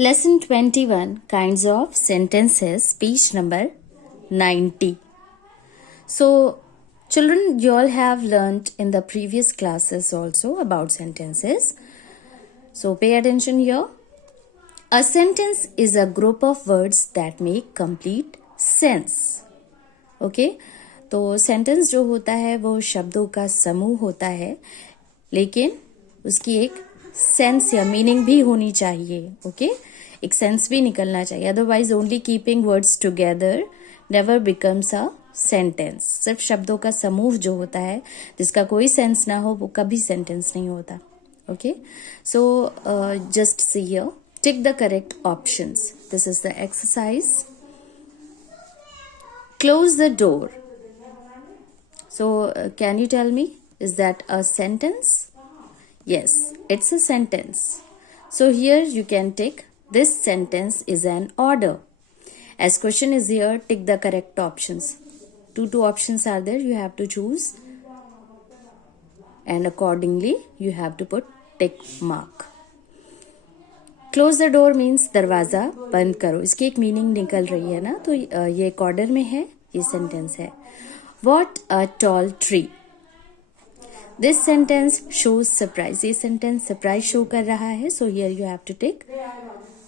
Lesson 21 Kinds of Sentences, page number 90. So, children, you all have learnt in the previous classes also about sentences. So, pay attention here. A sentence is a group of words that make complete sense. Okay? तो sentence जो होता है वो शब्दों का समूह होता है, लेकिन उसकी एक सेंस या मीनिंग भी होनी चाहिए. ओके एक सेंस भी निकलना चाहिए, otherwise only keeping words together never becomes a sentence. सिर्फ शब्दों का समूह जो होता है जिसका कोई सेंस ना हो वो कभी सेंटेंस नहीं होता. Okay so just see here, tick the correct options. This is the exercise. Close the door. So, can you tell me, is that a sentence? Yes, it's a sentence. So, here you can tick, this sentence is an order. As question is here, tick the correct options. Two options are there, you have to choose. And accordingly, you have to put tick mark. Close the door means दरवाजा बंद करो. इसकी एक meaning निकल रही है ना, तो ये एक ऑर्डर में है, ये सेंटेंस है. What a tall tree. This sentence shows surprise. ये सेंटेंस सरप्राइज शो कर रहा है, so here you have to tick.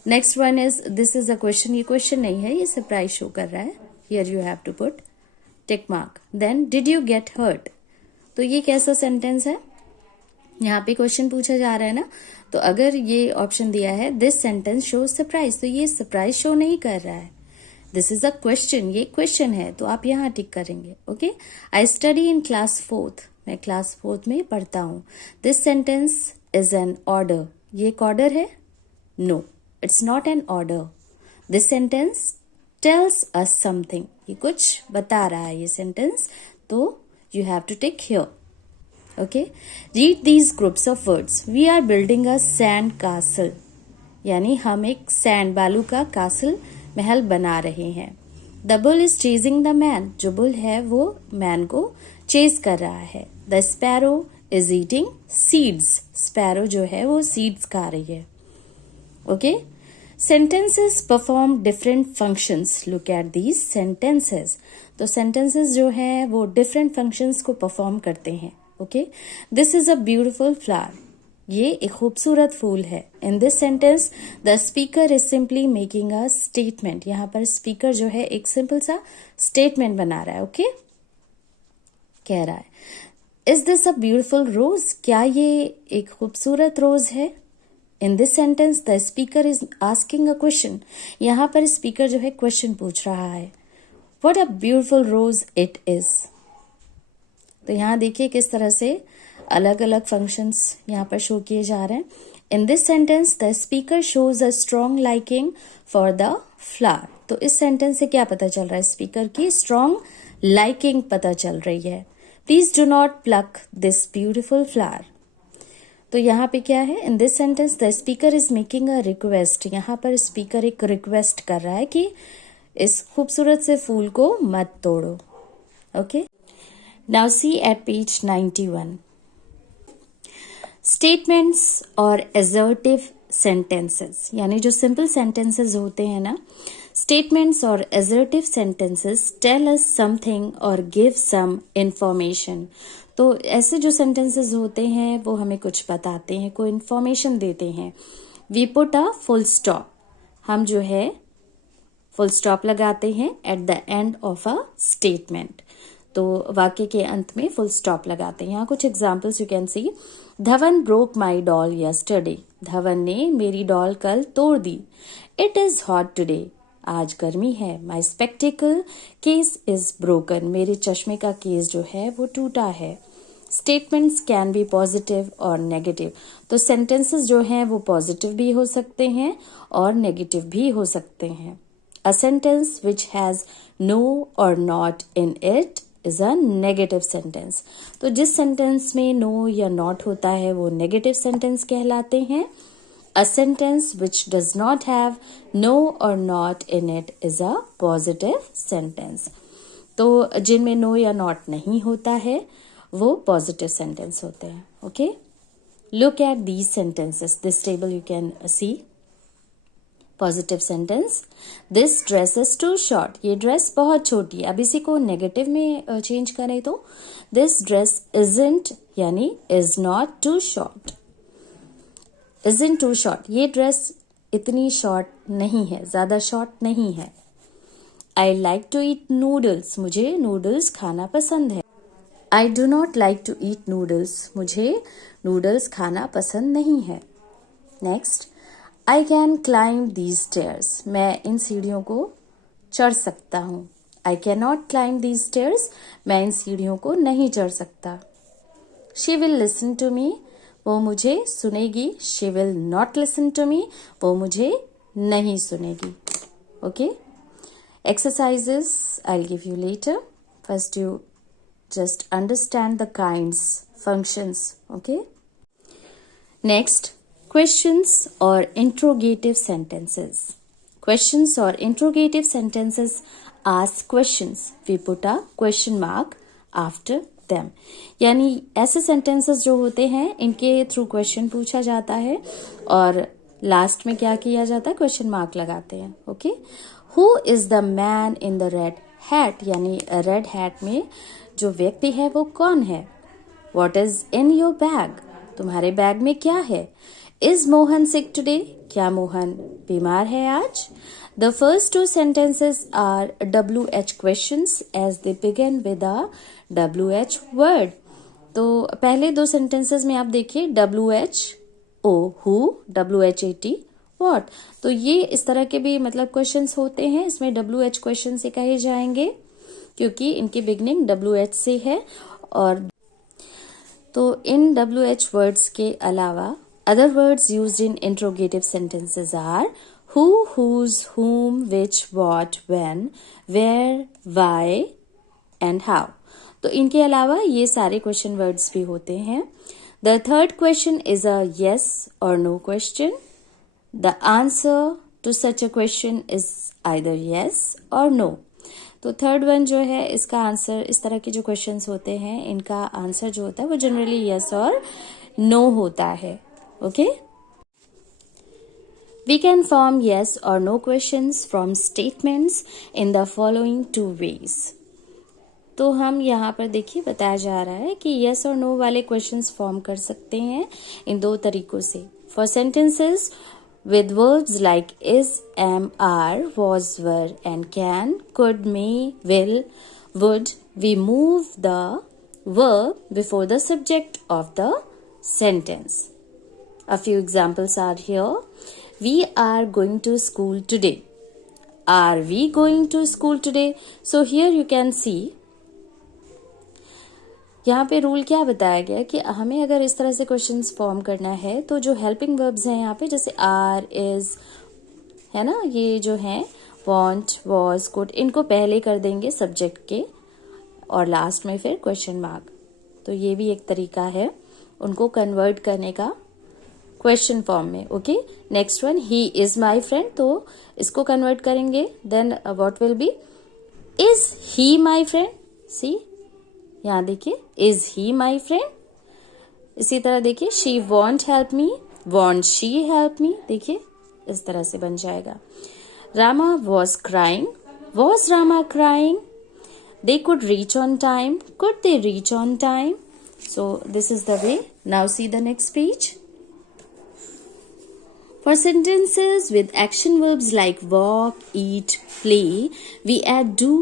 Next one is, this is a question. ये क्वेश्चन नहीं है, ये सरप्राइज शो कर रहा है. Here you have to put tick mark. Then did you get hurt. तो ये कैसा सेंटेंस है, यहाँ पे क्वेश्चन पूछा जा रहा है ना, तो अगर ये ऑप्शन दिया है दिस सेंटेंस शो सरप्राइज, तो ये सरप्राइज शो नहीं कर रहा है. दिस इज अ क्वेश्चन, ये क्वेश्चन है, तो आप यहाँ टिक करेंगे. Okay I study in class 4th. मैं क्लास 4th में पढ़ता हूँ. This sentence is an order. ये एक ऑर्डर है. No, it's not an order. This sentence tells us something. ये कुछ बता रहा है ये सेंटेंस, तो you have to tick here. Okay, read these groups of words. We are building a sand castle. यानी हम एक सैंड बालू का कासल महल बना रहे हैं. The bull is chasing the man. जो बुल है वो मैन को चेज कर रहा है. The sparrow is eating seeds. Sparrow जो है वो सीड्स खा रही है. Okay, sentences perform different functions. Look at these sentences. तो sentences जो है वो different functions को perform करते हैं. Okay this is a beautiful flower. ये एक खूबसूरत फूल है. In this sentence the speaker is simply making a statement. यहाँ पर स्पीकर जो है एक सिंपल सा स्टेटमेंट बना रहा है. ओके कह रहा है, is this a beautiful rose. क्या ये एक खूबसूरत रोज है. In this sentence the speaker is asking a question. यहाँ पर स्पीकर जो है क्वेश्चन पूछ रहा है. What a beautiful rose it is. तो यहाँ देखिए किस तरह से अलग अलग फंक्शंस यहाँ पर शो किए जा रहे हैं. इन this sentence the speaker shows a strong liking for the flower. तो इस सेंटेंस से क्या पता चल रहा है, स्पीकर की स्ट्रॉन्ग लाइकिंग पता चल रही है. Please do not plug this beautiful flower. तो यहाँ पे क्या है, in this sentence the speaker is making a request. यहाँ पर स्पीकर एक रिक्वेस्ट कर रहा है कि इस खूबसूरत से फूल को मत तोड़ो. Okay Now see at page 91. Statements or assertive sentences. यानी जो simple sentences होते हैं ना, statements or assertive sentences tell us something or give some information. तो ऐसे जो sentences होते हैं वो हमें कुछ बताते हैं, कोई information देते हैं. We put a full stop. हम जो है full stop लगाते हैं at the end of a statement. तो वाक्य के अंत में फुल स्टॉप लगाते हैं. यहाँ कुछ examples you can see. Dhawan broke my doll yesterday. Dhawan ने मेरी डॉल कल तोड़ दी. It is hot today. आज गर्मी है. My spectacle case is broken. मेरे चश्मे का केस जो है वो टूटा है. स्टेटमेंट्स कैन बी पॉजिटिव और नेगेटिव. तो सेंटेंसेस जो हैं वो पॉजिटिव भी हो सकते हैं और नेगेटिव भी हो सकते हैं. A sentence which has no और not in it is a negative sentence. तो जिस सेंटेंस में नो या नॉट होता है वो नेगेटिव सेंटेंस कहलाते हैं. A sentence which does not have no और not in it is a positive sentence. तो जिनमें नो या नॉट नहीं होता है वो पॉजिटिव सेंटेंस होते हैं. Okay look at these sentences. This table you can see. Positive sentence, this dress is too short, ये ड्रेस बहुत छोटी है। अब इसी को नेगेटिव में चेंज करें तो दिस ड्रेस इजंट यानी is not too short, isn't too short, ये ड्रेस इतनी शॉर्ट नहीं है, ज्यादा शॉर्ट नहीं है। I like to eat noodles, मुझे नूडल्स खाना पसंद है। I do not like to eat noodles, मुझे नूडल्स खाना पसंद नहीं है। Next, I can climb these stairs, मैं इन सीढ़ियों को चढ़ सकता हूँ। I can not climb these stairs, मैं इन सीढ़ियों को नहीं चढ़ सकता। She will listen to me, वो मुझे सुनेगी। She will not listen to me, वो मुझे नहीं सुनेगी। Okay, exercises I'll give you later. First you just understand the kinds, functions, okay? Next, questions or interrogative sentences. Questions or interrogative sentences ask questions. We put a question mark after them. यानी ऐसे sentences जो होते हैं इनके through question पूछा जाता है और लास्ट में क्या किया जाता है, क्वेश्चन मार्क लगाते हैं। Okay, who is the man in the red hat, यानी रेड हैट में जो व्यक्ति है वो कौन है। What is in your bag, तुम्हारे बैग में क्या है। इज मोहन सिक टुडे, क्या मोहन बीमार है आज। The first two sentences are WH questions as they begin with a WH word. तो पहले दो सेंटेंसेस में आप देखिए WHO हु, WHAT व्हाट, तो ये इस तरह के भी मतलब क्वेश्चंस होते हैं, इसमें WH क्वेश्चन से कहे जाएंगे क्योंकि इनकी बिगनिंग WH से है। और तो इन WH वर्ड्स के अलावा other words used in interrogative sentences are who, whose, whom, which, what, when, where, why and how. तो इनके अलावा ये सारे क्वेश्चन वर्ड्स भी होते हैं। The third question is a yes or no question. The answer to such a question is either yes or no. तो third one जो है इसका आंसर, इस तरह के जो क्वेश्चंस होते हैं इनका आंसर जो होता है वो जनरली yes और no होता है। Okay, We can form yes or no questions from statements in the following two ways. तो हम यहाँ पर देखिए बताया जा रहा है कि yes और no वाले क्वेश्चंस फॉर्म कर सकते हैं इन दो तरीकों से। For sentences with verbs like is, am, are, was, were and can, could, may, will, would, we move the verb before the subject of the sentence. A few examples are here. We are going to school today. Are we going to school today? So here you can see यहाँ पे rule क्या बताया गया कि हमें अगर इस तरह से क्वेश्चंस फॉर्म करना है तो जो हेल्पिंग वर्ब्स हैं यहाँ पे जैसे आर, इज है ना, ये जो हैं वांट, वाज, कुड, इनको पहले कर देंगे सब्जेक्ट के और लास्ट में फिर क्वेश्चन मार्क। तो ये भी एक तरीका है उनको कन्वर्ट करने का क्वेश्चन फॉर्म में। Okay, next one, he is my friend, तो इसको कन्वर्ट करेंगे then what will be is he my friend. See यहाँ देखिए इज ही माई फ्रेंड। इसी तरह देखिए she won't help me, won't she help me, देखिए इस तरह से बन जाएगा। Rama was crying, was Rama crying. They could reach on time, could they reach on time. So this is the way. Now see the next page. For sentences with action verbs like walk, eat, play, we add do,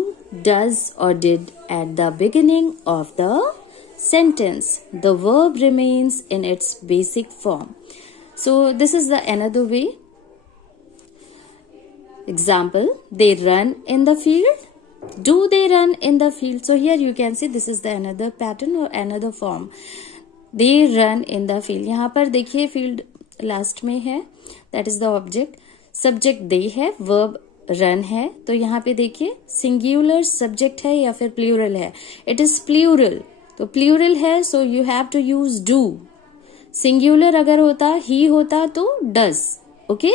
does or did at the beginning of the sentence. The verb remains in its basic form. So this is the another way. Example, they run in the field. Do they run in the field? So here you can see this is the another pattern or another form. They run in the field. यहाँ पर देखिए field last में है, that is the object. Subject दे है, verb run है। तो यहाँ पे देखिए सिंगुलर सब्जेक्ट है या फिर प्लूरल है, इट इज प्लूरल। तो प्लूरल है so you have to use do. Singular अगर होता, ही होता तो डज। ओके,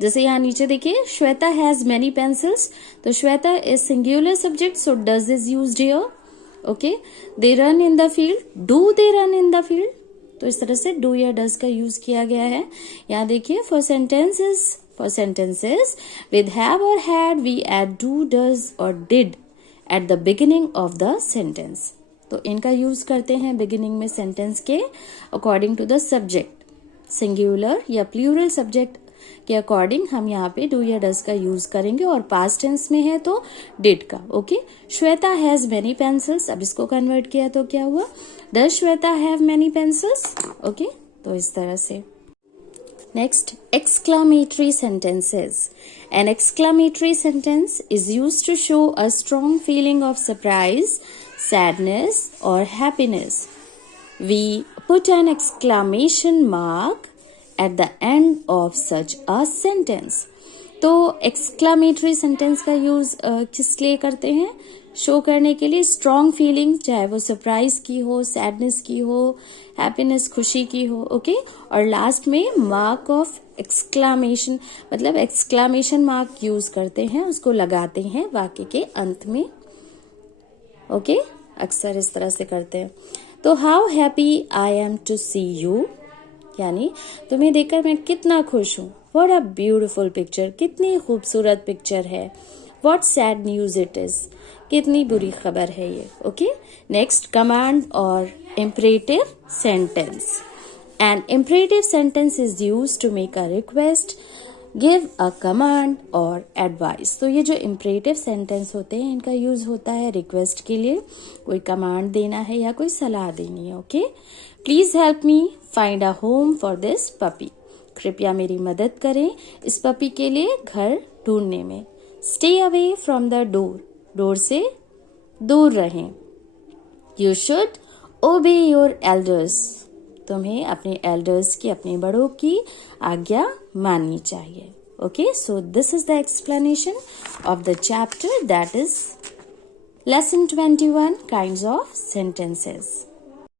जैसे यहाँ नीचे देखिए श्वेता हैज मेनी पेंसिल्स, तो Shweta is singular subject so does is used here. Okay, they run in the field, do they run in the field. तो इस तरह से डू या डज का यूज किया गया है। यहाँ देखिए for sentences with have or had we add do, does or did at the beginning of the sentence। तो इनका यूज करते हैं बिगिनिंग में सेंटेंस के according to the subject, singular या प्लूरल सब्जेक्ट के अकॉर्डिंग हम यहाँ पे डू या डज का यूज करेंगे। और पास्ट टेंस में है तो डिड का। Okay, Shweta has many pencils, अब इसको कन्वर्ट किया तो क्या हुआ, does Shweta have many pencils. Okay, तो इस तरह से। Next, exclamatory sentences. An exclamatory sentence is used to show a strong feeling of surprise, sadness, or happiness. We put an exclamation mark at the end of such a sentence. तो exclamatory sentence का use किस लिए करते हैं, show करने के लिए strong feeling, चाहे वो सरप्राइज की हो, सैडनेस की हो, हैप्पीनेस खुशी की हो। ओके, और लास्ट में मार्क ऑफ एक्सक्लामेशन, मतलब एक्सक्लामेशन मार्क यूज करते हैं, उसको लगाते हैं वाक्य के अंत में। ओके, अक्सर इस तरह से करते हैं। तो how happy I am to see you, यानी तुम्हें देखकर मैं कितना खुश हूँ। व्हाट अ ब्यूटीफुल पिक्चर, कितनी खूबसूरत पिक्चर है। What sad news it is, कितनी बुरी खबर है ये। ओके, नेक्स्ट, कमांड और imperative sentence. An imperative sentence is used to make a request, give a command or advice. तो ये जो इम्परेटिव सेंटेंस होते हैं इनका यूज होता है रिक्वेस्ट के लिए, कोई कमांड देना है या कोई सलाह देनी है। Okay, please help me find a home for this puppy, कृपया मेरी मदद करें इस पपी के लिए घर ढूंढने में। Stay away from the door, door से दूर रहें। यू शुड ओबे योर एल्डर्स, तुम्हें अपने एल्डर्स की, अपने बड़ों की आज्ञा माननी चाहिए। Okay, so this is the explanation of the chapter that is lesson 21 kinds of sentences.